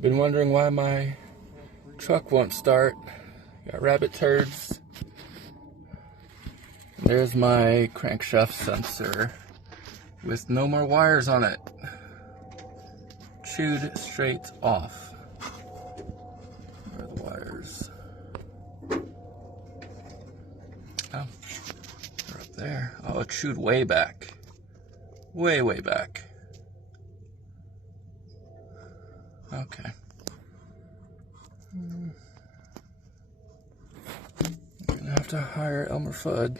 Been wondering why my truck won't start. Got rabbit turds. There's my crankshaft sensor with no more wires on it. Chewed straight off. Where are the wires? Oh, they're up there. Oh, it chewed way back. Way back. Okay. I'm gonna have to hire Elmer Fudd.